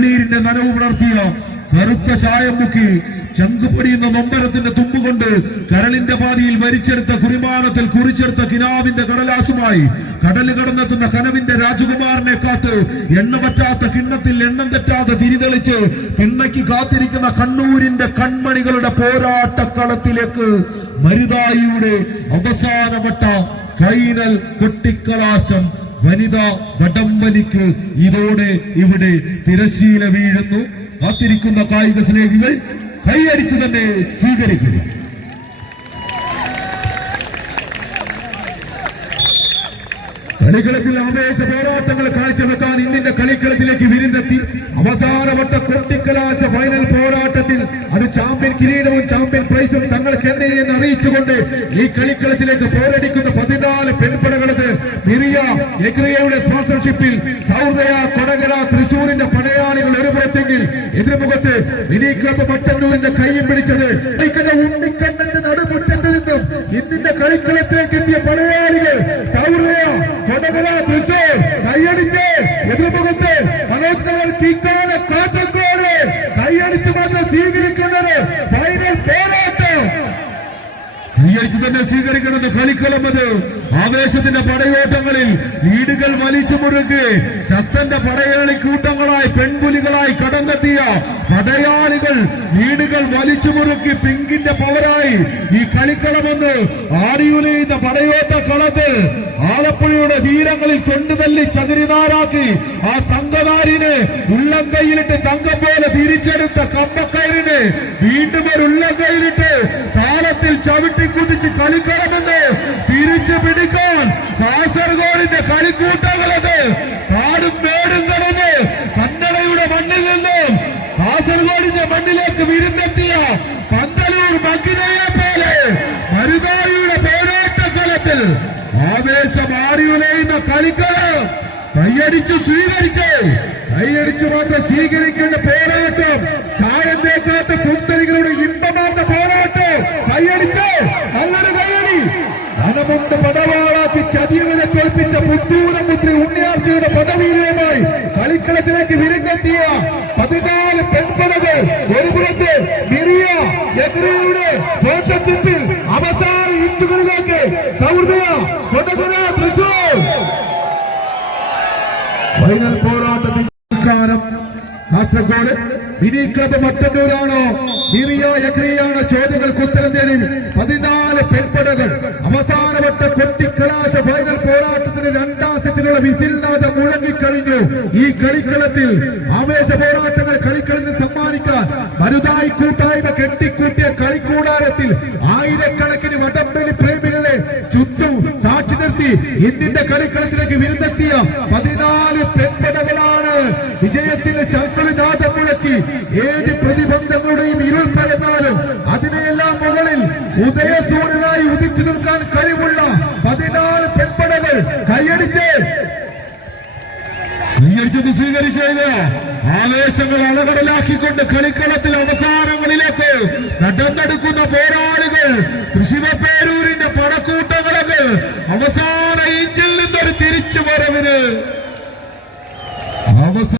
കണ്ണീരിന്റെ നനവ് ഉണർത്തിയ കറുത്ത ചായം മുക്കി ചങ്കുപൊടിയുന്ന നൊമ്പരത്തിന്റെ തുമ്പുകൊണ്ട് കരളിന്റെ പാതിയിൽ വരിച്ചെടുത്ത കുരിമാനത്തിൽ കുറിച്ചെടുത്ത കിനാവിന്റെ കടലാസുമായി കടൽ കടന്നെത്തുന്ന കനവിന്റെ രാജകുമാരനെ കാത്ത് എണ്ണ പറ്റാത്ത കിണ്ണത്തിൽ എണ്ണം തെറ്റാതെ തിരിതെളിച്ച് കിണ്ണയ്ക്ക് കാത്തിരിക്കുന്ന കണ്ണൂരിന്റെ കൺമണികളുടെ പോരാട്ടക്കളത്തിലേക്ക് മരുതായിയുടെ അവസാനവട്ട ഫൈനൽ കൊട്ടിക്കലാശം വനിതാ വടംവലിക്ക് ഇതോടെ ഇവിടെ തിരശീല വീഴുന്നു. കാത്തിരിക്കുന്ന കായിക സ്നേഹികൾ കൈയടിച്ചു തന്നെ സ്വീകരിക്കുക. കളിക്കളത്തിൽ ആവേശ പോരാട്ടങ്ങൾ കാഴ്ചവെക്കാൻ ഇന്നിന്റെ കളിക്കളത്തിലേക്ക് വിരുന്നെത്തി. അവസാനവട്ട കൊട്ടിക്കലാശ ഫൈനൽ പോരാട്ടത്തിൽ അത് ചാമ്പ്യൻ കിരീടവും ചാമ്പ്യൻ പ്രൈസും തങ്ങൾക്ക് എന്നെയെന്ന് അറിയിച്ചുകൊണ്ട് ഈ കളിക്കളത്തിലേക്ക് പോരടിക്കുന്ന പതിനാല് പെൺപടകളത് മിറിയ എഗ്രിയയുടെ സ്പോൺസർഷിപ്പിൽ സൗദയ കൊടകര തൃശൂരിന്റെ പടയാളികൾ ഒരു പുറത്തെങ്കിൽ എതിർമുഖത്ത് മിനി ക്ലബ് മട്ടന്നൂരിന്റെ കൈയും പിടിച്ചത് ഉണ്ണിക്കണ്ണന്റെ നടുമുറ്റത്ത് നിന്നും ഇന്നിന്റെ കളിക്കളത്തിലേക്ക് എത്തിയ പടയാളികൾ സൗദയ കൊടകര തൃശൂർ കൈയടിച്ച് എതിർമുഖത്ത് മനോജ് നഗർ കൈയടിച്ച് മാത്രം പോരാട്ടം കൈയടിച്ച് തന്നെ സ്വീകരിക്കുന്നത് കളിക്കളം ആവേശത്തിന്റെ പടയോട്ടങ്ങളിൽ വീടുകൾ വലിച്ചു മുറുകെ ശക്തന്റെ പടയാളി കൂട്ടങ്ങളായി പെൺപുലികളായി കടന്നെത്തിയ പടയാളികൾ വീടുകൾ വലിച്ചു മുറുക്കി പിങ്കിന്റെ പവരായി ഈ കളിക്കളമെന്ന് ആടിയുലയുന്ന പടയോട്ട കളത്തിൽ ആലപ്പുഴയുടെ തീരങ്ങളിൽ തൊണ്ടുതല്ലി ചകിരിനാരാക്കി ആ തങ്കനാരിനെ ഉള്ളം കൈയിലിട്ട് തങ്കം പോലെ തിരിച്ചെടുത്ത കമ്പക്കയറിനെ വീണ്ടും ഒരു ഉള്ളം കൈയിലിട്ട് താളത്തിൽ ചവിട്ടി കന്നഡയുടെ മണ്ണിൽ നിന്നും കാസർഗോഡിന്റെ മണ്ണിലേക്ക് വിരുന്നെത്തിയ പന്തലൂർ മഗ്നയെ പോലെ മരുതായിയുടെ പോരാട്ടക്കളത്തിൽ ആവേശം ആടിയുലയുന്ന കളിക്കൾ കൈയടിച്ചു സ്വീകരിച്ച് കൈയടിച്ചു മാത്രം സ്വീകരിക്കേണ്ട പോരാട്ടം ചായം തേക്കാത്ത സുന്ദരികളുടെ ഇമ്പമാർന്ന പോരാട്ടം. കൈയടിച്ച് നല്ലൊരു കൈയടി. ധനമുണ്ട് പടവാളാക്കി ചതിയവനെ തോൽപ്പിച്ച പുത്തൂരമുദ്രി ഉണ്ണിയാർച്ചയുടെ പദവീര്യവുമായി കളിക്കളത്തിലേക്ക് വിരുന്നെത്തിയ പതിനാല് പെൺപടകൾ. ഒരു പുറത്ത് മിറിയ എതിരെയുടെ സ്പോൺസർഷിപ്പിൽ അവസാന ഇഞ്ചുകളിലേക്ക് സൗഹൃദയ കൊടകുര തൃശൂർ. ഫൈനൽ പോരാട്ടത്തിൽ കാസർഗോഡ് മിനി ക്ലബ് മറ്റന്നൂരാണോ. മിറിയ എഗ്രിയാണോ ചോദ്യങ്ങൾ ഉത്തരം തേടി പതിനാല് പെൺപടകൾ അവസാനവട്ട കൊട്ടിക്കലാശ ഫൈനൽ പോരാട്ടത്തിന് രണ്ടാം സെറ്റിലുള്ള വിസിൽനാഥ മുഴങ്ങിക്കഴിഞ്ഞു. ഈ കളിക്കളത്തിൽ ആവേശ പോരാട്ടങ്ങൾ കളിക്കളത്തിന് സമ്മാനിക്കാൻ മരുതായി കൂട്ടായ്മ കെട്ടിക്കൂട്ടിയ കളിക്കൂടാരത്തിൽ ആയിരക്കണക്കിന് വടംവലി പ്രേമികളെ ചുറ്റും സാക്ഷി നിർത്തി ഇന്ത്യന്റെ കളിക്കളത്തിലേക്ക് വിരുന്നെത്തിയ പതിനാല് പെൺപടകളാണ് വിജയത്തിന്റെ ശസ്ത്രനാഥ മുഴക്കി. ഏത് പ്രതിബന്ധങ്ങളുടെയും ഇരുൾ പരന്നാലും അതിനെയെല്ലാം മുകളിൽ ഉദയസൂര്യനായി ഉദിച്ചു നിൽക്കാൻ കഴിവുള്ള പതിനാല് പെൺപടകൾ കൈയടിച്ച് സ്വീകരിച്ചത് ആവേശങ്ങൾ അളകടലാക്കിക്കൊണ്ട് കളിക്കളത്തിൽ അവസാനങ്ങളിലേക്ക് നടന്നെടുക്കുന്ന പോരാളികൾ തൃശിവപേരൂരിന്റെ പടക്കൂട്ടങ്ങളൊക്കെ അവസാന ഇഞ്ചിൽ നിന്നൊരു തിരിച്ചു വരവിന്